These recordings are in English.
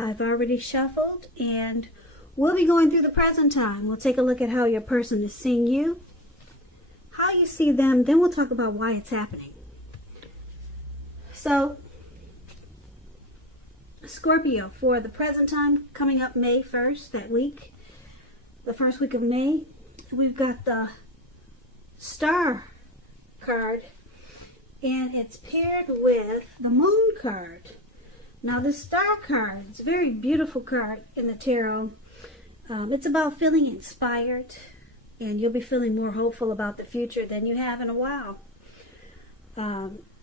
I've already shuffled, and we'll be going through the present time. We'll take a look at how your person is seeing you, how you see them, then we'll talk about why it's happening. So, Scorpio, for the present time, coming up May 1st, that week, the first week of May, we've got the Star card, and it's paired with the Moon card. Now, the Star card, it's a very beautiful card in the tarot. It's about feeling inspired, and you'll be feeling more hopeful about the future than you have in a while.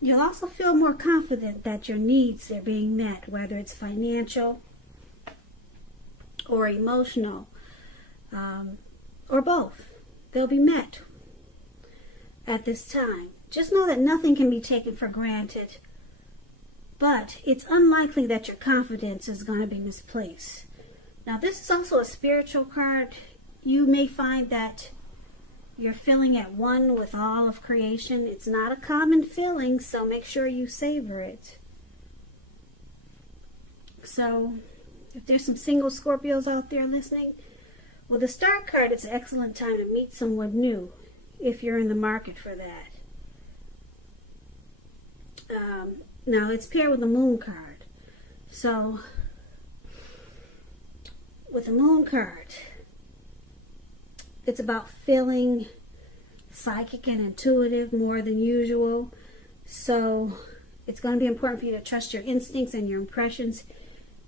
You'll also feel more confident that your needs are being met, whether it's financial or emotional, or both. They'll be met at this time. Just know that nothing can be taken for granted, but it's unlikely that your confidence is going to be misplaced. Now, this is also a spiritual card. You may find that you're feeling at one with all of creation. It's not a common feeling, so make sure you savor it. So, if there's some single Scorpios out there listening, well, the Star card, it's an excellent time to meet someone new if you're in the market for that. Now, it's paired with the Moon card. So, with the Moon card, it's about feeling psychic and intuitive more than usual. So, it's going to be important for you to trust your instincts and your impressions,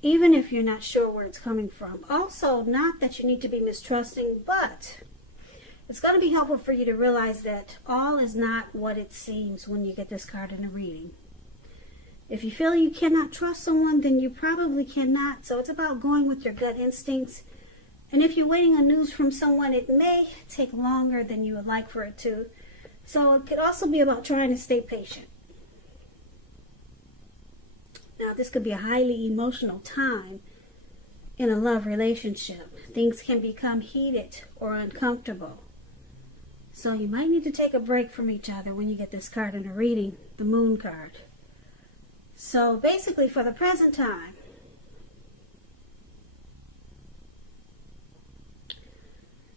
even if you're not sure where it's coming from. Also, not that you need to be mistrusting, but it's going to be helpful for you to realize that all is not what it seems when you get this card in a reading. If you feel you cannot trust someone, then you probably cannot. So it's about going with your gut instincts. And if you're waiting on news from someone, it may take longer than you would like for it to. So it could also be about trying to stay patient. Now, this could be a highly emotional time in a love relationship. Things can become heated or uncomfortable. So you might need to take a break from each other when you get this card in a reading, the Moon card. So basically, for the present time,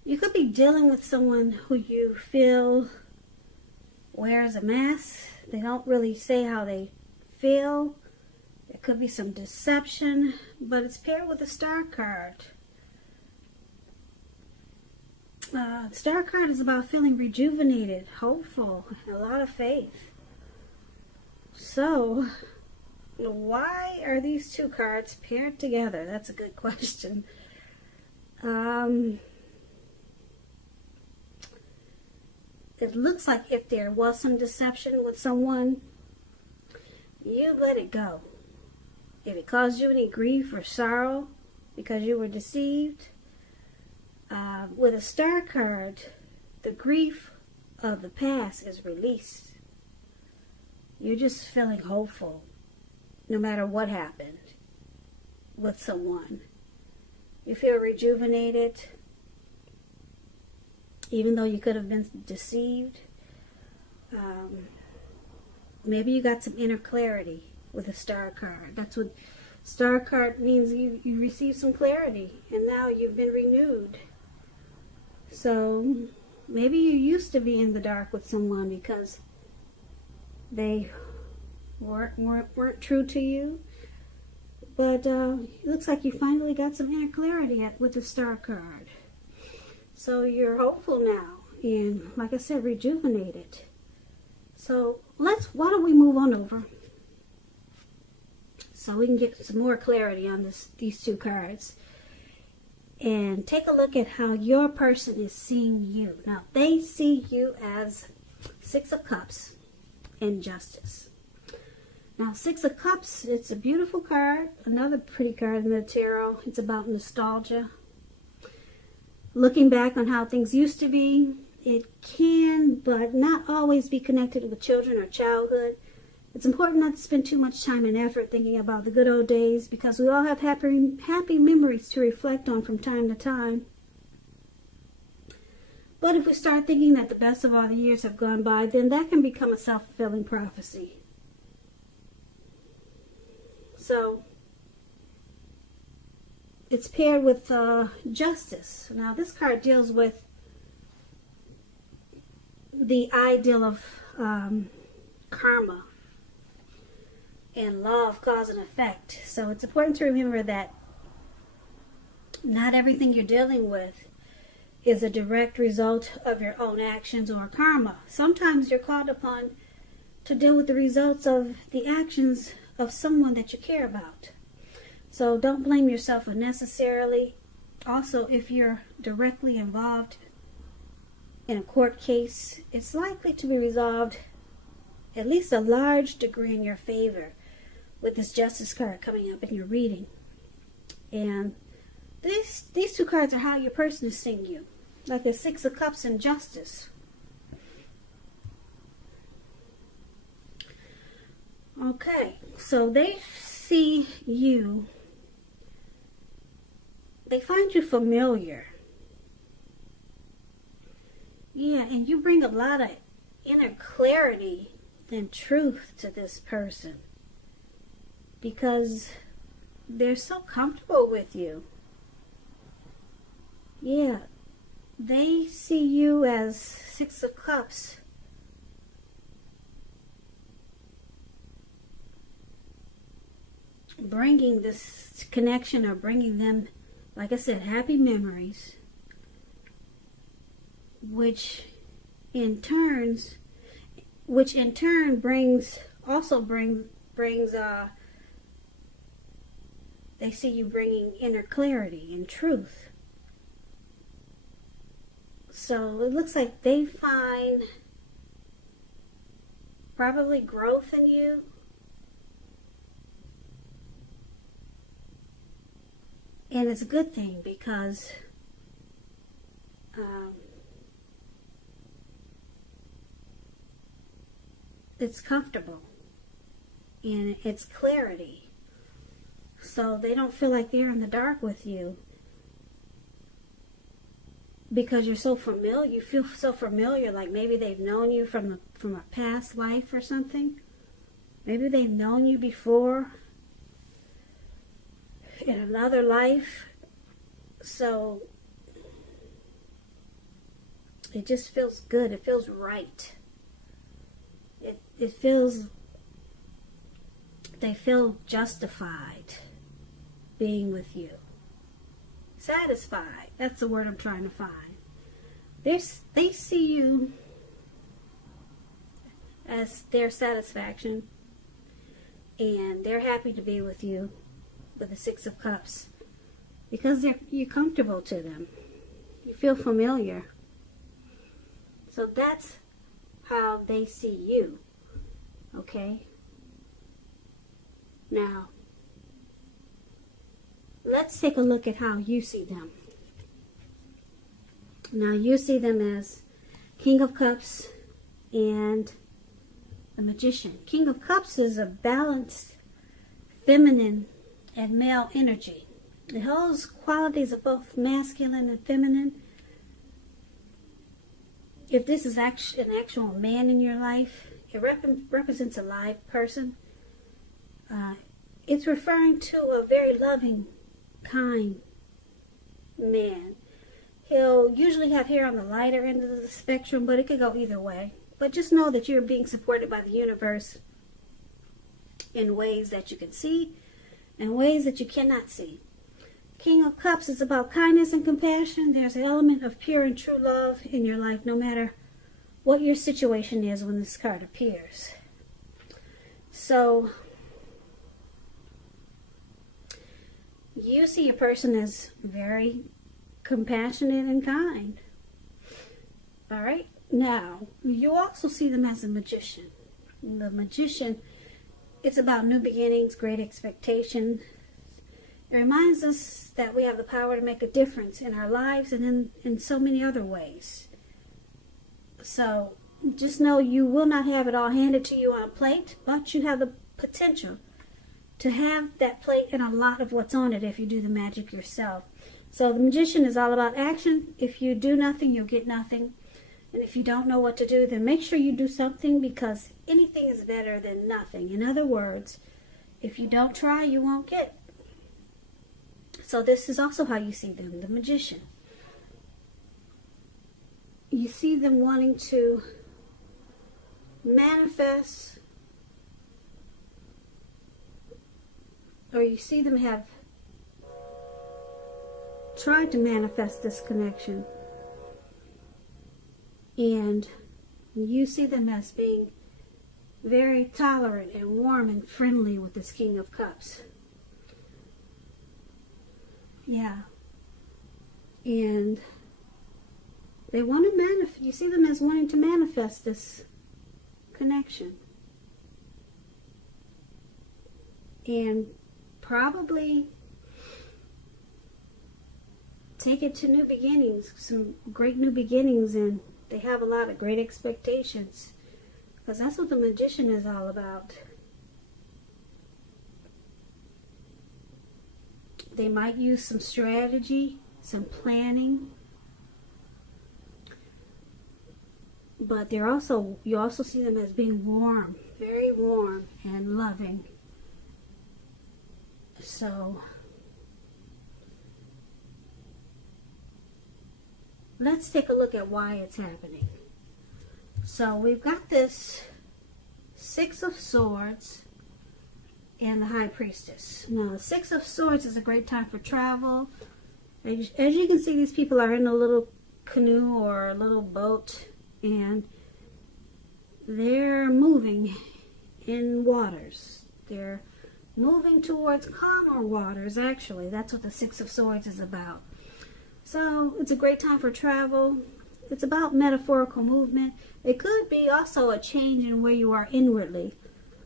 you could be dealing with someone who you feel wears a mask. They don't really say how they feel. There could be some deception, but it's paired with the Star card. The Star card is about feeling rejuvenated, hopeful, and a lot of faith. So, why are these two cards paired together? That's a good question. It looks like if there was some deception with someone, you let it go. If it caused you any grief or sorrow because you were deceived, with a Star card, the grief of the past is released. You're just feeling hopeful no matter what happened with someone. You feel rejuvenated even though you could have been deceived. Maybe you got some inner clarity with a Star card. That's what Star card means. You received some clarity and now you've been renewed. So maybe you used to be in the dark with someone because they weren't true to you, but it looks like you finally got some inner clarity with the Star card. So you're hopeful now, and like I said, rejuvenated. So why don't we move on over so we can get some more clarity on these two cards and take a look at how your person is seeing you. Now, they see you as Six of Cups and Justice. Now, Six of Cups, it's a beautiful card, another pretty card in the tarot. It's about nostalgia. Looking back on how things used to be, it can, but not always be connected with children or childhood. It's important not to spend too much time and effort thinking about the good old days because we all have happy memories to reflect on from time to time. But if we start thinking that the best of all the years have gone by, then that can become a self-fulfilling prophecy. So, it's paired with Justice. Now this card deals with the ideal of karma and law of cause and effect. So it's important to remember that not everything you're dealing with is a direct result of your own actions or karma. Sometimes you're called upon to deal with the results of the actions of someone that you care about. So don't blame yourself unnecessarily. Also, if you're directly involved in a court case, it's likely to be resolved at least a large degree in your favor with this Justice card coming up in your reading. And these two cards are how your person is seeing you, like the Six of Cups and Justice. Okay, so they see you, they find you familiar. Yeah, and you bring a lot of inner clarity and truth to this person because they're so comfortable with you. Yeah, they see you as Six of Cups. Bringing this connection or bringing them, like I said, happy memories, which in turn brings they see you bringing inner clarity and truth. So it looks like they find probably growth in you. And it's a good thing because it's comfortable and it's clarity. So they don't feel like they're in the dark with you because you're so familiar. You feel so familiar, like maybe they've known you from a past life or something. Maybe they've known you before in another life. So it just feels good. It feels right. It feels, they feel justified being with you. Satisfied. That's the word I'm trying to find. They see you as their satisfaction, and they're happy to be with you with the Six of Cups because you're comfortable to them. You feel familiar. So that's how they see you. Okay? Now, let's take a look at how you see them. Now, you see them as King of Cups and the Magician. King of Cups is a balanced, feminine, and male energy. It holds qualities of both masculine and feminine. If this is an actual man in your life, it represents a live person. It's referring to a very loving, kind man. He'll usually have hair on the lighter end of the spectrum, but it could go either way. But just know that you're being supported by the universe in ways that you can see and ways that you cannot see. King of Cups is about kindness and compassion. There's an element of pure and true love in your life, no matter what your situation is when this card appears. So, you see a person as very compassionate and kind. Alright? Now, you also see them as a magician. The magician, it's about new beginnings, great expectation. It reminds us that we have the power to make a difference in our lives and in so many other ways. So, just know you will not have it all handed to you on a plate, but you have the potential to have that plate and a lot of what's on it if you do the magic yourself. So the magician is all about action. If you do nothing, you'll get nothing. And if you don't know what to do, then make sure you do something, because anything is better than nothing. In other words, if you don't try, you won't get. So this is also how you see them, the Magician. You see them wanting to manifest, or you see them have tried to manifest this connection, and you see them as being very tolerant and warm and friendly with this King of Cups. Yeah. And they want to manifest, you see them as wanting to manifest this connection. And probably take it to new beginnings, some great new beginnings, and they have a lot of great expectations. Because that's what the Magician is all about. They might use some strategy, some planning. But they're also, you also see them as being warm, very warm and loving. So let's take a look at why it's happening. So we've got this Six of Swords and the High Priestess. Now the Six of Swords is a great time for travel. As you can see, these people are in a little canoe or a little boat, and they're moving in waters. They're moving towards calmer waters, actually. That's what the Six of Swords is about. So it's a great time for travel. It's about metaphorical movement. It could be also a change in where you are inwardly.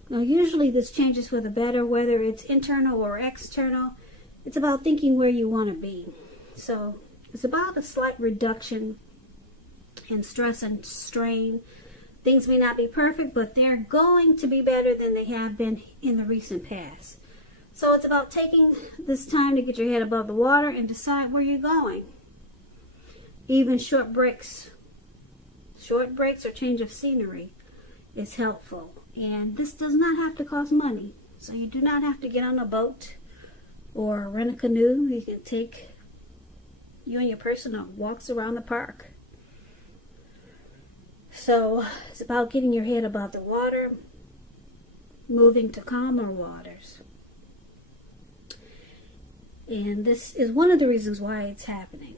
Now, usually this changes for the better, whether it's internal or external. It's about thinking where you want to be. So it's about a slight reduction in stress and strain. Things may not be perfect, but they're going to be better than they have been in the recent past. So it's about taking this time to get your head above the water and decide where you're going. Even short breaks or change of scenery is helpful. And this does not have to cost money. So you do not have to get on a boat or rent a canoe. You can take you and your person on walks around the park. So it's about getting your head above the water, moving to calmer waters. And this is one of the reasons why it's happening.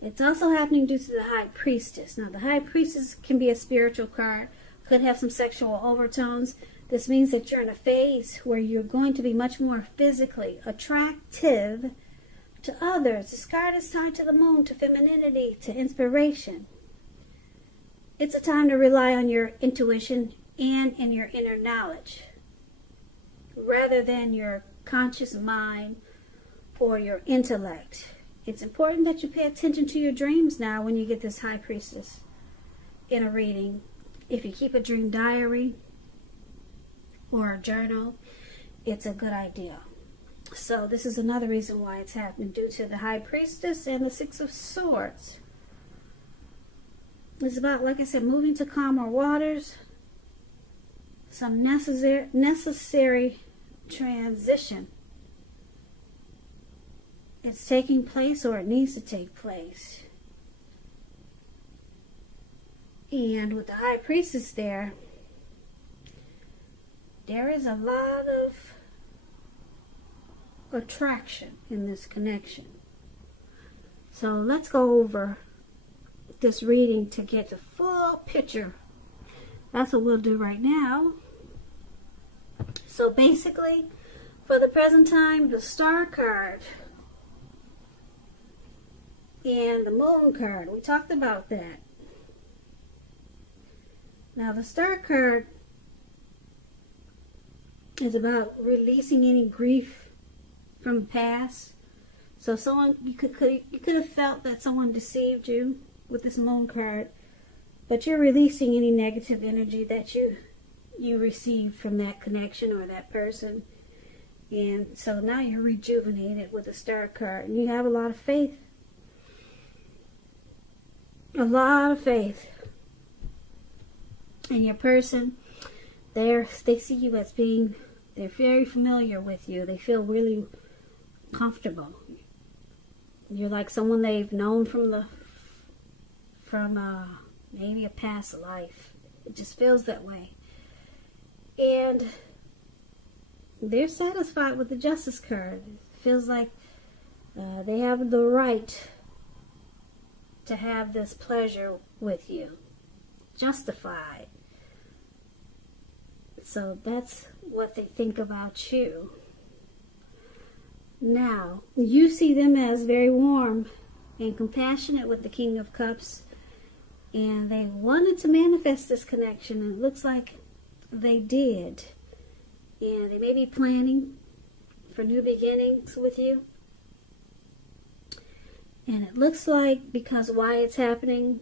It's also happening due to the High Priestess. Now, the High Priestess can be a spiritual card, could have some sexual overtones. This means that you're in a phase where you're going to be much more physically attractive to others. This card is tied to the moon, to femininity, to inspiration. It's a time to rely on your intuition and in your inner knowledge, rather than your conscious mind or your intellect. It's important that you pay attention to your dreams now when you get this High Priestess in a reading. If you keep a dream diary or a journal, it's a good idea. So this is another reason why it's happening, due to the High Priestess and the Six of Swords. It's about, like I said, moving to calmer waters, some necessary transition. It's taking place, or it needs to take place. And with the High Priestess there is a lot of attraction in this connection. So let's go over this reading to get the full picture. That's what we'll do right now. So basically, for the present time, the Star card and the Moon card, we talked about that. Now the Star card is about releasing any grief from the past. So someone, you could have felt that someone deceived you with this Moon card, but you're releasing any negative energy that you received from that connection or that person. And so now you're rejuvenated with the Star card, and you have a lot of faith. A lot of faith in your person. They see you as being, they're very familiar with you. They feel really comfortable. You're like someone they've known from maybe a past life. It just feels that way. And they're satisfied with the Justice card. It feels like they have the right to have this pleasure with you. Justified. So that's what they think about you. Now, you see them as very warm and compassionate with the King of Cups. And they wanted to manifest this connection. And it looks like they did. And they may be planning for new beginnings with you. And it looks like, because why it's happening,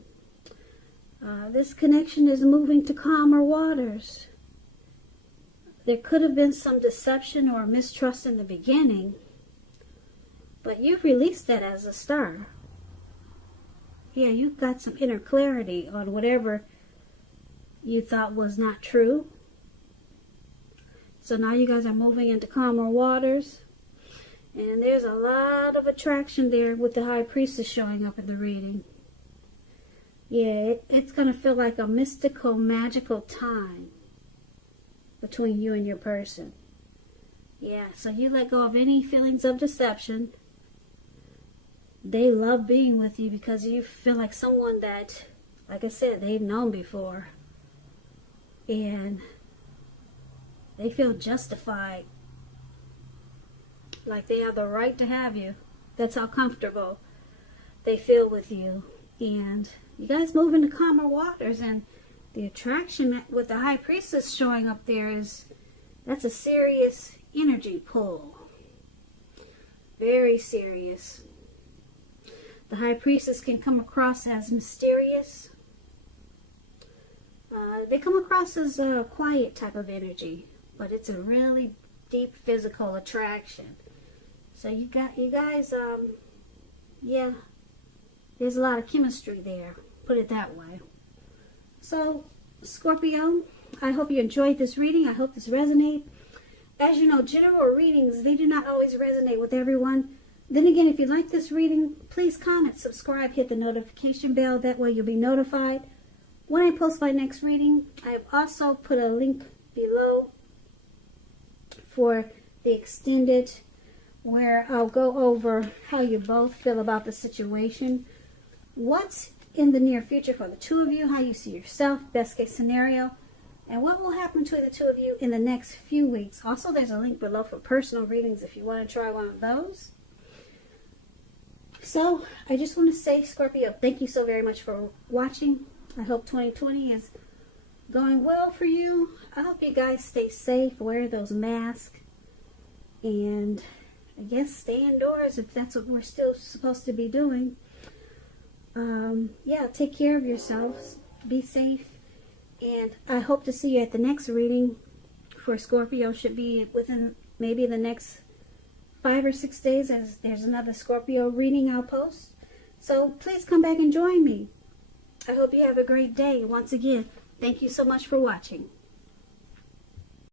this connection is moving to calmer waters. There could have been some deception or mistrust in the beginning, but you've released that as a star. Yeah, you've got some inner clarity on whatever you thought was not true. So now you guys are moving into calmer waters. And there's a lot of attraction there with the High Priestess showing up in the reading. Yeah, it's going to feel like a mystical, magical time between you and your person. Yeah, so you let go of any feelings of deception. They love being with you because you feel like someone that, like I said, they've known before. And they feel justified. Like they have the right to have you. That's how comfortable they feel with you. And you guys move into calmer waters. And the attraction with the High Priestess showing up there that's a serious energy pull. Very serious. The High Priestess can come across as mysterious. They come across as a quiet type of energy, but it's a really deep physical attraction. So you guys, yeah, there's a lot of chemistry there, put it that way. So, Scorpio, I hope you enjoyed this reading. I hope this resonates. As you know, general readings, they do not always resonate with everyone. Then again, if you like this reading, please comment, subscribe, hit the notification bell. That way you'll be notified when I post my next reading. I have also put a link below for the extended, where I'll go over how you both feel about the situation, what's in the near future for the two of you, how you see yourself, best case scenario, and what will happen to the two of you in the next few weeks. Also, there's a link below for personal readings if you want to try one of those. So, I just want to say, Scorpio, thank you so very much for watching. I hope 2020 is going well for you. I hope you guys stay safe, wear those masks, and I guess stay indoors if that's what we're still supposed to be doing. Yeah, take care of yourselves. Be safe. And I hope to see you at the next reading for Scorpio. Should be within maybe the next 5 or 6 days, as there's another Scorpio reading I'll post. So please come back and join me. I hope you have a great day. Once again, thank you so much for watching.